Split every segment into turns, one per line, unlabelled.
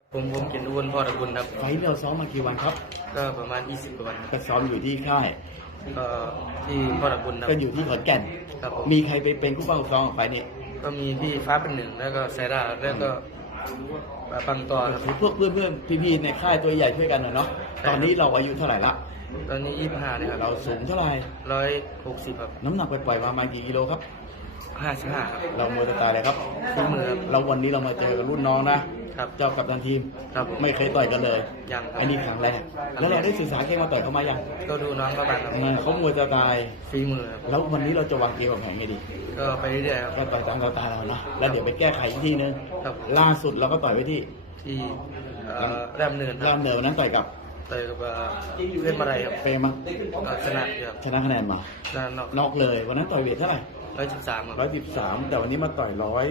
ผมเขียนอุบลพอตระกุลครับ
ไฟล์เราซ้อมมากี่วันครับ
ก็ประมาณ20 กว่าวัน
ก็ซ้อมอยู่ที่ค่าย
ก็ที่พอตระกุลครับ
ก็อยู่ที่ขอนแก่น
ครับผม
มีใครไปเป็นผู้ป้องซ้อมของไฟล์นี้
ก็มีพี่ฟ้าเป็นหนึ่งแล้วก็ไซร่าแล้วก็ปังต่อครับ
พวกเพื่อนพี่ๆในค่ายตัวใหญ่ช่วยกันเนาะตอนนี้เราอายุเท่าไหร่ละ
ตอนนี้25เลยครับ
เราสูงเท่าไหร่
160ครับ
น้ำหนักปล่อยๆมากี่กิโลครับ
55ครับ
เรามวยสไตล์อะไรครับ
ฝีมือครับ
เราวันนี้เรามาเจอกับรุ่นน้องนะครับเจ้ากัปตันทีม
ครับ
ไม่เคยต่อยกันเลย
ยัง
อันนี้ครั้งแรกแล้วเราได้ศึกษาเกมมาต่อยเขามายัง
ก็ดูน้องก็บ้างครับ
เขามวยสไตล์
ฝีมือครับ
แล้ววันนี้เราจะวางเกมวางแผนไงดี
ก็ไปเรื่อยๆครับ
ก็ต่อยตามสไตล์เราเนาะแล้วเดี๋ยวไปแก้ไขอีกทีนึงล่าสุดเราก็ต่อยไว้ที่
แรมเนิน
วันนั้นต่อยกับ
เพื่อนมาอะไรครับ
เฟรมมั้ง
ช
นะคะแนนมาน็อกเลยวันนั้นต่อยเวทเท่าไหร่
113
113แต่วันนี้มาต่อย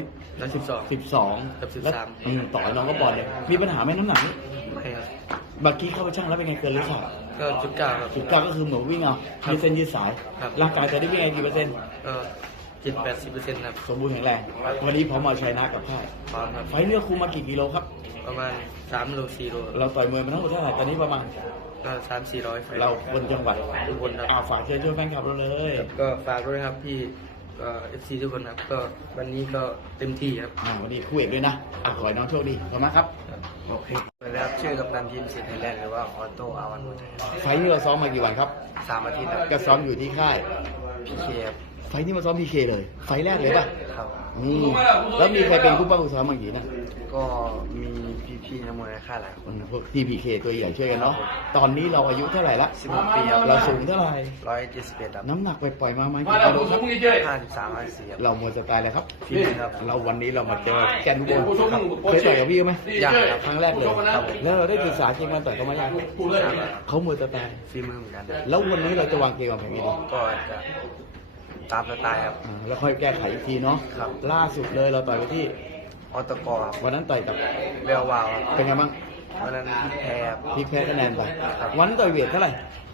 112กับ13
ต่อยน้องก็บอลเลยมีปัญหาไหมน้ำหนักนี่
ไม่ครับ
เมื่อกี้เข้าไปช่างแล้วเป็นไงเกินหรือขาด
ก็9ครับ
9ก็คือเหมือนวิ่งเอายืดเส้นยืดสายร่างกายจะได้วิ่งไงกี่เปอร์เซ็นต์
ก็70-80%ครับ
สมบูรณ์แข็งแรงวันนี้พร้อมมาชัยนะกับค่ายไฟเลือกคุมมากี่กิโลครับ
ประมาณ3 โล 4 โล
เราต่อยมวยมาทั้งหมดเท่าไหร่ตอนนี้ประมาณ
ก็300-400ไฟ
เราคนจังหวัด
อุบลครับ
ฝากเชิญชวนแฟนคลับเราเลย
ก็ฝากด้วยครับพี่FC ทุกคนครับก็วันนี้ก็เต็มที่ครับ
วันนี้คู่เอกด้วยนะขอให้น้องโชคดีขอบคุณครับ
โอเคแล้วชื่อกับตันทีมสิทธิ์ไทยแลนด์หรือว่าออโต้อาวันไทย
ไฟนี้เราซ้อมมากี่วันครับ
3 อาทิตย์
ก็ซ้อมอยู่ที่ค่าย
PKครับ
ไฟนี้มาซ้อม PK เลยไฟแรกเลยป่ะ
ครับ
แล้วมีใครเป็นผู้ป้องกันซ้อมบางทีนะ
ก็มีพี่ๆนักมวยในค่ายหลายคน
พวกที่ PK ตัวใหญ่ช่วยกันเนาะตอนนี้เราอายุเท่าไหร่ละ
16 ปีครับ
เราสูงเท่าไหร่
171ครับ
น้ำหนักปล่อยมากี่กิโลครับ
53-54
เรามวยสไตล์อะไรครับ
ครับ
เราวันนี้เรามาเจอแกนอุบลเคยต่อยกับพี่ไหม
ยังครับ
ครั้งแรกเลยแล้วเราได้ศึกษาเกมมาต่อยเขามายังเขามวยสไตล์
ฝีมือเหมือนกัน
แล้ววันนี้เราจะวางเกมวางแผนยังไง
ก็จะตามสไตล์ครับ
แล้วค่อยแก้ไขอีกทีเนาะล่าสุดเลยเราต่อยไปที่
อตกครับ
วันนั้นต่อยกับ
เรียววาว
เป็นไงบ้าง
วันนั้น
พลิกแพ้คะแนนไปวันนั้นต่อยเวทเท่าไหร่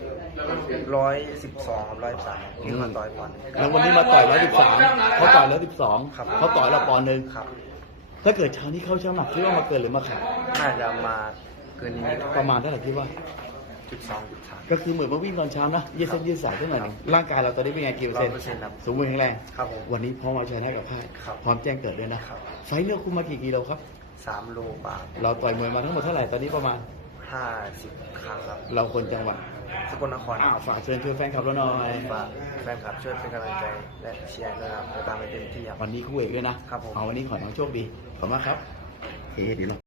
112กับ113นี่มันต่อยปอนด์
แล้ววันนี้มาต่อย113เขาต่อย112เขาต่อยเราปอนด์นึงถ้าเกิดเช้านี้เขาช่างหนักคิดว่ามาเกินหรือมาขาด
น่าจะมาเกินนี้
ประมาณเท่าไหร่คิดว่า
12.3
ก็คือเหมือนมาวิ่งตอนเช้านะยืดเส้นยืดสายเท่าไหร่ร่างกายเราตอนนี้เป็นไงกี่เปอร์เซ็นต์สมบูรณ์แข็งแรงวันนี้พร้อมเอาชนะกับค่ายพร้อมแจ้งเกิดด้วยนะไฟเลือกคุมมากี่กิโลครับ
3 โลบาท
เราต่อยมวยมาทั้งหมดเท่าไหร่ตอนนี้ประมาณ
50 ครั้งครับ
เราคนจังหวัด
สกลนคร
ฝากเชิญชวนแฟนคลับเราหน่อย
ฝากแฟนคลับช่วยเป็นกำลังใจและเชียร์ด้วยครับตามไปเต็มที่ครับ
วันนี้คู่เอกด้วยนะครับ
ผม
วันนี้ขอน้องโชคดีขอบคุณมากครับโอเคดีแล้ว